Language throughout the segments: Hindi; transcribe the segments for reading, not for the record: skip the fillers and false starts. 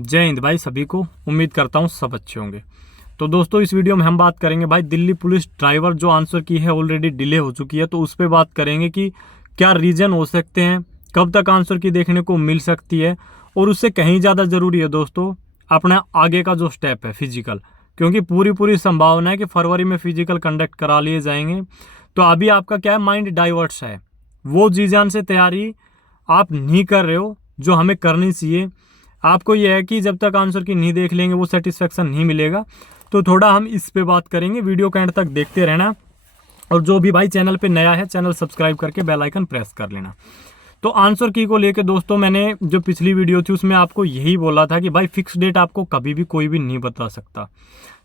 जय हिंद भाई सभी को। उम्मीद करता हूँ सब अच्छे होंगे। तो दोस्तों इस वीडियो में हम बात करेंगे भाई दिल्ली पुलिस ड्राइवर जो आंसर की है ऑलरेडी डिले हो चुकी है, तो उस पर बात करेंगे कि क्या रीज़न हो सकते हैं, कब तक आंसर की देखने को मिल सकती है। और उससे कहीं ज़्यादा ज़रूरी है दोस्तों अपना आगे का जो स्टेप है फिजिकल, क्योंकि पूरी संभावना है कि फरवरी में फिजिकल कंडक्ट करा लिए जाएंगे। तो अभी आपका क्या है, माइंड डाइवर्ट्स है, वो जी जान से तैयारी आप नहीं कर रहे हो जो हमें करनी चाहिए। आपको यह है कि जब तक आंसर की नहीं देख लेंगे वो सेटिस्फेक्शन नहीं मिलेगा। तो थोड़ा हम इस पे बात करेंगे, वीडियो का एंड तक देखते रहना। और जो भी भाई चैनल पे नया है चैनल सब्सक्राइब करके बेल आइकन प्रेस कर लेना। तो आंसर की को लेके दोस्तों मैंने जो पिछली वीडियो थी उसमें आपको यही बोला था कि भाई फिक्स डेट आपको कभी भी कोई भी नहीं बता सकता,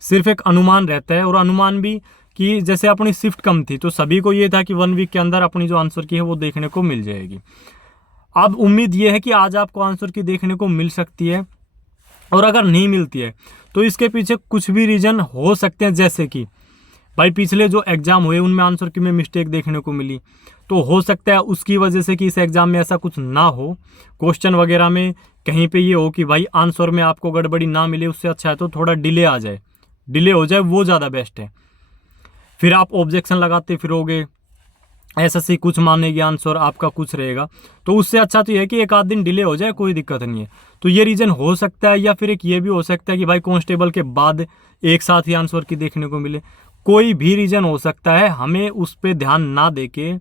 सिर्फ एक अनुमान रहता है। और अनुमान भी कि जैसे अपनी शिफ्ट कम थी तो सभी को ये था कि 1 वीक के अंदर अपनी जो आंसर की है वो देखने को मिल जाएगी। अब उम्मीद ये है कि आज आपको आंसर की देखने को मिल सकती है, और अगर नहीं मिलती है तो इसके पीछे कुछ भी रीजन हो सकते हैं। जैसे कि भाई पिछले जो एग्जाम हुए उनमें आंसर की में मिस्टेक देखने को मिली, तो हो सकता है उसकी वजह से कि इस एग्जाम में ऐसा कुछ ना हो, क्वेश्चन वगैरह में कहीं पे ये हो कि भाई आंसर में आपको गड़बड़ी ना मिले। उससे अच्छा है तो थोड़ा डिले आ जाए, डिले हो जाए वो ज़्यादा बेस्ट है। फिर आप ऑब्जेक्शन लगाते फिरोगे, एसएससी कुछ मानेगी आंसर, आपका कुछ रहेगा। तो उससे अच्छा तो यह है कि एक आध दिन डिले हो जाए, कोई दिक्कत नहीं है। तो ये रीज़न हो सकता है, या फिर एक ये भी हो सकता है कि भाई कांस्टेबल के बाद एक साथ ही आंसर की देखने को मिले। कोई भी रीज़न हो सकता है, हमें उस पर ध्यान ना देके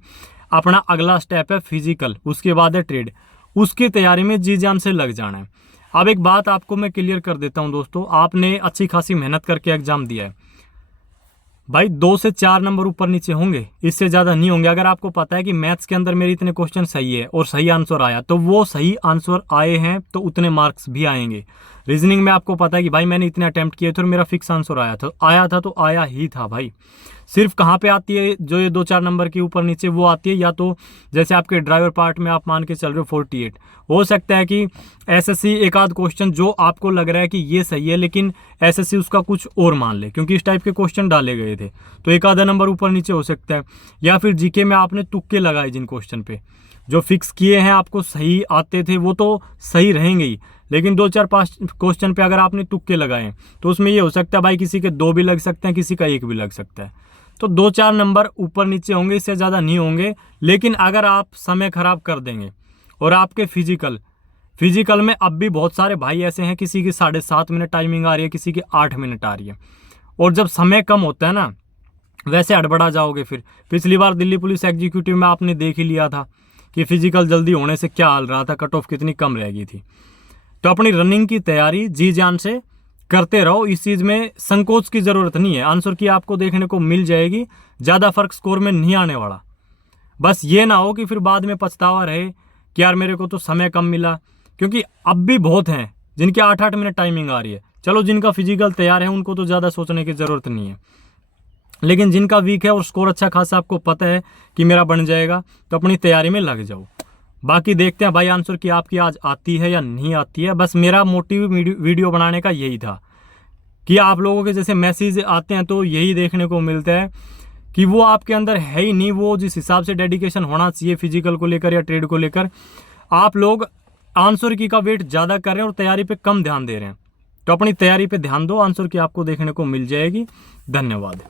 अपना अगला स्टेप है फिजिकल, उसके बाद है ट्रेड, उसकी तैयारी में जी जान से लग जाना है। अब एक बात आपको मैं क्लियर कर देता हूँ दोस्तों, आपने अच्छी खासी मेहनत करके एग्जाम दिया है भाई, 2 से 4 नंबर ऊपर नीचे होंगे, इससे ज़्यादा नहीं होंगे। अगर आपको पता है कि मैथ्स के अंदर मेरे इतने क्वेश्चन सही है और सही आंसर आया, तो वो सही आंसर आए हैं तो उतने मार्क्स भी आएंगे। रीजनिंग में आपको पता है कि भाई मैंने इतने अटेम्प्ट किए थे और मेरा फिक्स आंसर आया था तो आया ही था भाई। सिर्फ कहाँ पे आती है जो ये 2-4 नंबर के ऊपर नीचे, वो आती है या तो जैसे आपके ड्राइवर पार्ट में आप मान के चल रहे हो 48, हो सकता है कि एसएससी एक आध क्वेश्चन जो आपको लग रहा है कि ये सही है लेकिन एसएससी उसका कुछ और मान ले, क्योंकि इस टाइप के क्वेश्चन डाले गए थे, तो एक आधा नंबर ऊपर नीचे हो सकता है। या फिर जीके में आपने तुक्के लगाए, जिन क्वेश्चन पे जो फिक्स किए हैं आपको सही आते थे वो तो सही रहेंगे ही, लेकिन 2-4-5 क्वेश्चन पे अगर आपने तुक्के लगाए तो उसमें ये हो सकता है भाई किसी के 2 भी लग सकते हैं, किसी का 1 भी लग सकता है। तो 2-4 नंबर ऊपर नीचे होंगे, इससे ज़्यादा नहीं होंगे। लेकिन अगर आप समय खराब कर देंगे और आपके फिजिकल में अब भी बहुत सारे भाई ऐसे हैं, किसी की 7.5 मिनट टाइमिंग आ रही है, किसी की 8 मिनट आ रही है, और जब समय कम होता है ना वैसे हड़बड़ा जाओगे। फिर पिछली बार दिल्ली पुलिस एग्जीक्यूटिव में आपने देख ही लिया था कि फिजिकल जल्दी होने से क्या हाल रहा था, कट ऑफ कितनी कम रह गई थी। तो अपनी रनिंग की तैयारी जी जान से करते रहो, इस चीज़ में संकोच की ज़रूरत नहीं है। आंसर की आपको देखने को मिल जाएगी, ज़्यादा फर्क स्कोर में नहीं आने वाला। बस ये ना हो कि फिर बाद में पछतावा रहे कि यार मेरे को तो समय कम मिला, क्योंकि अब भी बहुत हैं जिनकी 8-8 मिनट टाइमिंग आ रही है। चलो जिनका फिजिकल तैयार है उनको तो ज़्यादा सोचने की ज़रूरत नहीं है, लेकिन जिनका वीक है और स्कोर अच्छा खासा आपको पता है कि मेरा बन जाएगा, तो अपनी तैयारी में लग जाओ। बाकी देखते हैं भाई आंसर की आपकी आज आती है या नहीं आती है। बस मेरा मोटिव वीडियो बनाने का यही था कि आप लोगों के जैसे मैसेज आते हैं तो यही देखने को मिलता है कि वो आपके अंदर है ही नहीं, वो जिस हिसाब से डेडिकेशन होना चाहिए फिजिकल को लेकर या ट्रेड को लेकर, आप लोग आंसर की का वेट ज़्यादा कर रहे हैं और तैयारी पे कम ध्यान दे रहे हैं। तो अपनी तैयारी पे ध्यान दो, आंसर की आपको देखने को मिल जाएगी। धन्यवाद।